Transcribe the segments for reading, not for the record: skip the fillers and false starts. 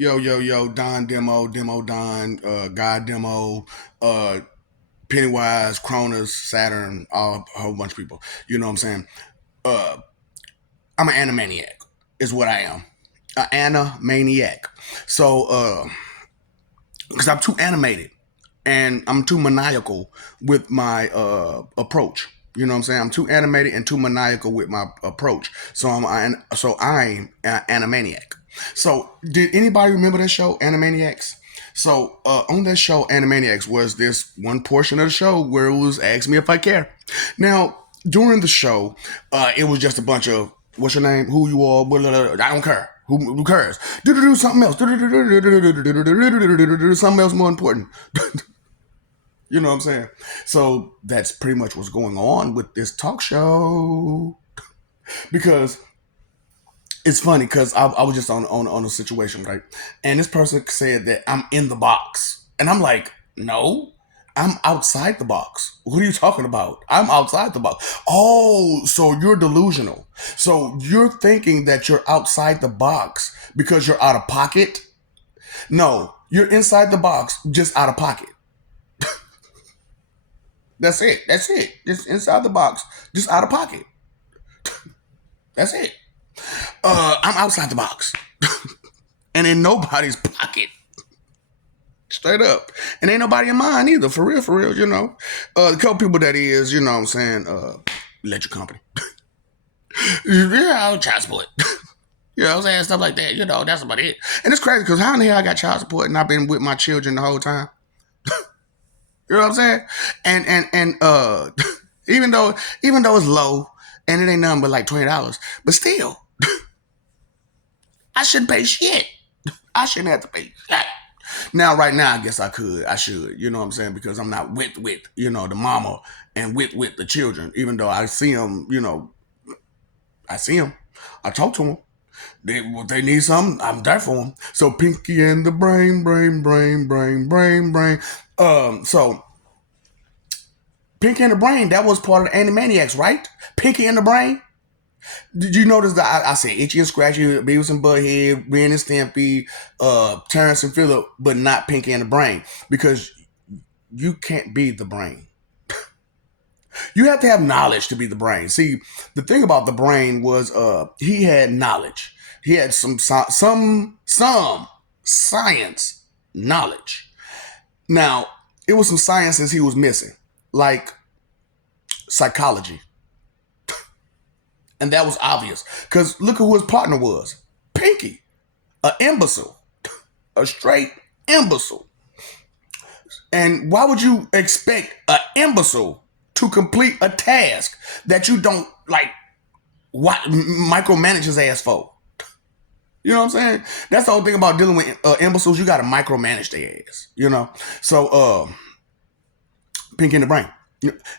Yo, yo, yo, Don Demo, Demo Don, God Demo, uh, Pennywise, Cronus, Saturn, a whole bunch of people. You know what I'm saying? Uh, I'm an animaniac, is what I am. An animaniac. So, because I'm too animated and I'm too maniacal with my approach. You know what I'm saying? I'm too animated and too maniacal with my approach. So I'm an animaniac. So did anybody remember that show, Animaniacs? So on that show, Animaniacs was this one portion of the show where it was Ask Me If I Care. Now, during the show, it was just a bunch of what's your name, who you are, blah, blah, blah, I don't care. Who cares? Do something else. Something else more important. You know what I'm saying? So that's pretty much what's going on with this talk show. Because it's funny because I was just on a situation, right? And this person said that I'm in the box. And I'm like, no, I'm outside the box. What are you talking about? I'm outside the box. Oh, so you're delusional. So you're thinking that you're outside the box because you're out of pocket? No, you're inside the box, just out of pocket. That's it. That's it. Just inside the box, just out of pocket. That's it. I'm outside the box and in nobody's pocket. Straight up. And ain't nobody in mine either. For real, you know. A couple people that is, you know what I'm saying, electric company. Yeah, child support. You know what I'm saying? Stuff like that. You know, that's about it. And it's crazy because how in the hell I got child support and I've been with my children the whole time? You know what I'm saying? And even though it's low and it ain't nothing but like $20, but still, I shouldn't pay shit. I shouldn't have to pay shit. Now, right now, I guess I should, you know what I'm saying? Because I'm not with, you know, the mama and with the children, even though I see them, you know, I see them. I talk to them. They need something, I'm there for them. So Pinky and the brain. So Pinky and the Brain, that was part of the Animaniacs, right? Pinky and the Brain. Did you notice that I said Itchy and Scratchy, Beavis and Butthead, Ren and Stimpy, Terrence and Phillip, but not Pinky and the Brain? Because you can't be the brain. You have to have knowledge to be the brain. See, the thing about the brain was he had knowledge. He had some science knowledge. Now, it was some sciences he was missing, like psychology. And that was obvious. Because look at who his partner was. Pinky. An imbecile. A straight imbecile. And why would you expect an imbecile to complete a task that you don't like micromanage his ass for? You know what I'm saying? That's the whole thing about dealing with imbeciles. You got to micromanage their ass. You know? So, Pinky in the Brain.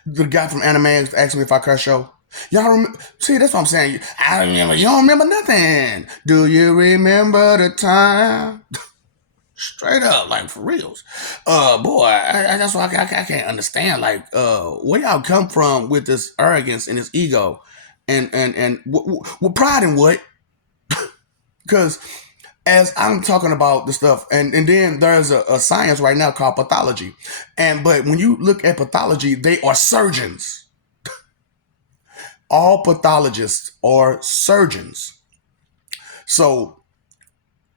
The guy from Animaniacs asked me if I curse show. Y'all remember? See, that's what I'm saying. I remember. You don't remember nothing. Do you remember the time? Straight up, like for reals. Boy, that's why I can't understand. Like, where y'all come from with this arrogance and this ego, and what pride in what? Because as I'm talking about the stuff, and then there's a science right now called pathology, but when you look at pathology, they are surgeons. All pathologists are surgeons. So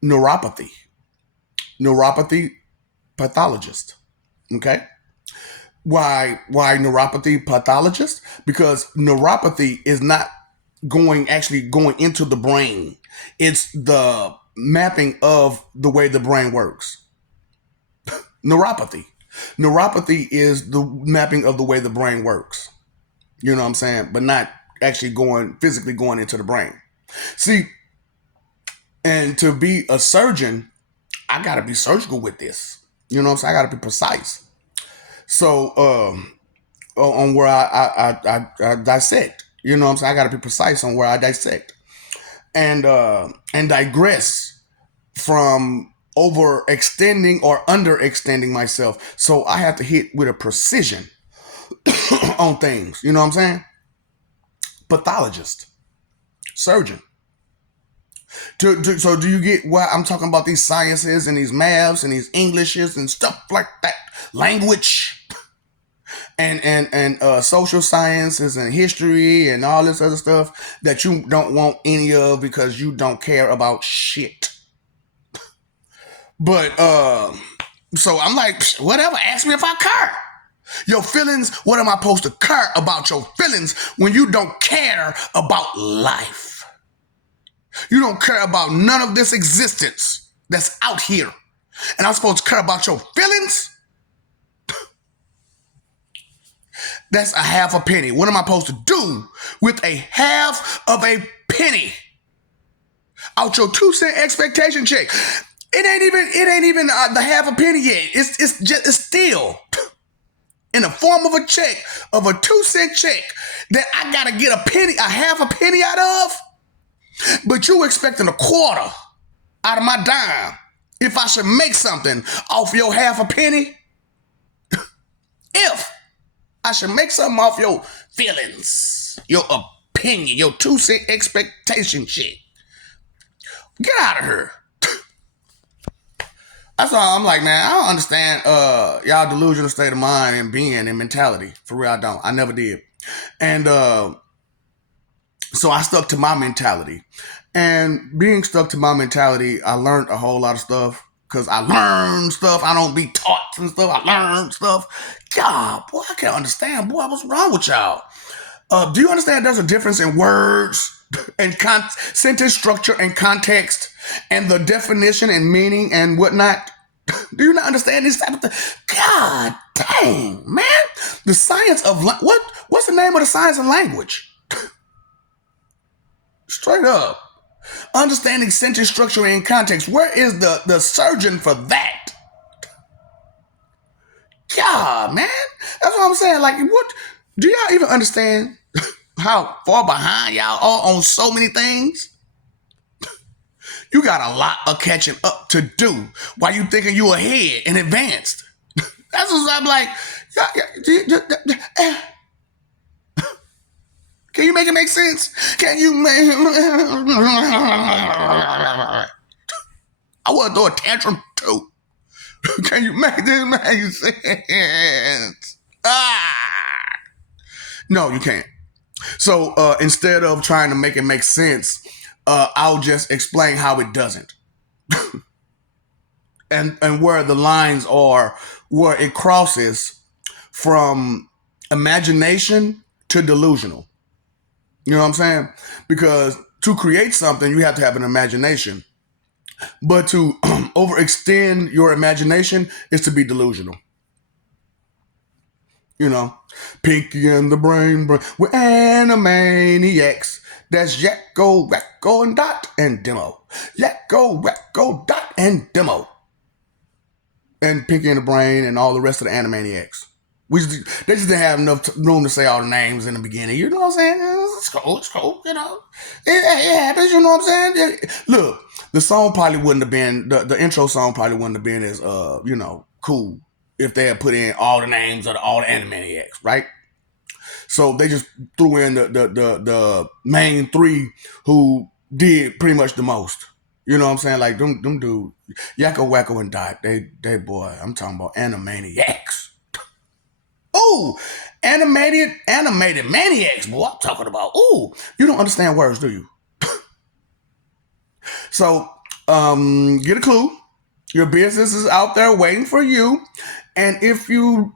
neuropathy pathologist. Okay. Why neuropathy pathologist? Because neuropathy is not actually going into the brain. It's the mapping of the way the brain works. Neuropathy. Neuropathy is the mapping of the way the brain works. You know what I'm saying? But not actually physically going into the brain. See, and to be a surgeon, I gotta be surgical with this. You know what I'm saying? I gotta be precise. So on where I dissect. You know what I'm saying? I gotta be precise on where I dissect. And digress from overextending or underextending myself. So I have to hit with a precision on things. You know what I'm saying? Pathologist, surgeon. So do you get why I'm talking about these sciences and these maths and these Englishes and stuff like that? Language and social sciences and history and all this other stuff that you don't want any of because you don't care about shit. But so I'm like, whatever, ask me if I care. Your feelings, what am I supposed to care about your feelings when you don't care about life? You don't care about none of this existence that's out here. And I'm supposed to care about your feelings? That's a half a penny. What am I supposed to do with a half of a penny out your 2 cent expectation check? It ain't even the half a penny yet. It's still in the form of a check, of a 2 cent check that I gotta get a half a penny out of. But you expecting a quarter out of my dime if I should make something off your half a penny? If I should make something off your feelings, your opinion, your 2 cent expectation shit. Get out of here. That's why I'm like, man, I don't understand y'all delusional state of mind and being and mentality. For real, I don't. I never did. And so I stuck to my mentality. And being stuck to my mentality, I learned a whole lot of stuff. Because I learned stuff. I don't be taught and stuff. I learned stuff. God, boy, I can't understand. Boy, what's wrong with y'all? Do you understand there's a difference in words and sentence structure and context and the definition and meaning and whatnot? Do you not understand this type of thing? God dang, man. The science of what's the name of the science of language? Straight up. Understanding sentence structure and context. Where is the surgeon for that? God, man. That's what I'm saying. Like, what do y'all even understand how far behind y'all are on so many things? You got a lot of catching up to do while you thinking you ahead and advanced. That's what I'm like. Can you make it make sense? Can you make I want to throw a tantrum too. Can you make this make sense? No, you can't. So instead of trying to make it make sense, I'll just explain how it doesn't. and where the lines are, where it crosses from imagination to delusional. You know what I'm saying? Because to create something, you have to have an imagination. But to overextend your imagination is to be delusional. You know, Pinky and the Brain. We're Animaniacs. That's Yakko, Wacko, and Dot and Demo. Yakko, Wacko, Dot and Demo. And Pinky and the Brain and all the rest of the Animaniacs. They just didn't have enough room to say all the names in the beginning. You know what I'm saying? It's cool, you know. It happens, you know what I'm saying? Look, the song probably wouldn't have been, the intro song probably wouldn't have been as, cool if they had put in all the names of all the Animaniacs, right? So they just threw in the main three who did pretty much the most. You know what I'm saying? Like, them dude, Yakko, Wacko, and Dot, they boy, I'm talking about Animaniacs. Ooh, animated maniacs, boy, I'm talking about. Ooh, you don't understand words, do you? So, get a clue. Your business is out there waiting for you. And if you're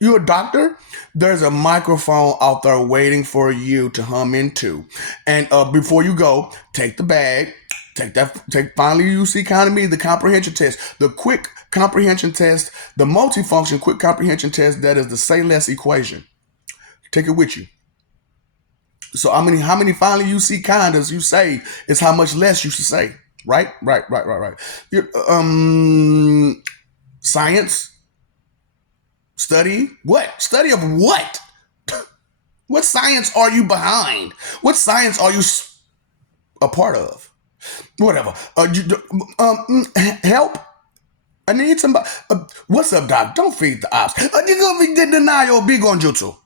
a doctor, there's a microphone out there waiting for you to hum into. And before you go, take the bag. Take finally UC Economy, the comprehension test, the quick comprehension test, the multifunction quick comprehension test that is the say less equation. Take it with you. So how many finally UC condoms you say is how much less you should say. Right. Science. Study. What? Study of what? What science are you behind? What science are you a part of? Whatever. Help. I need somebody. What's up, doc? Don't feed the ops. You're gonna be denial big on jutsu.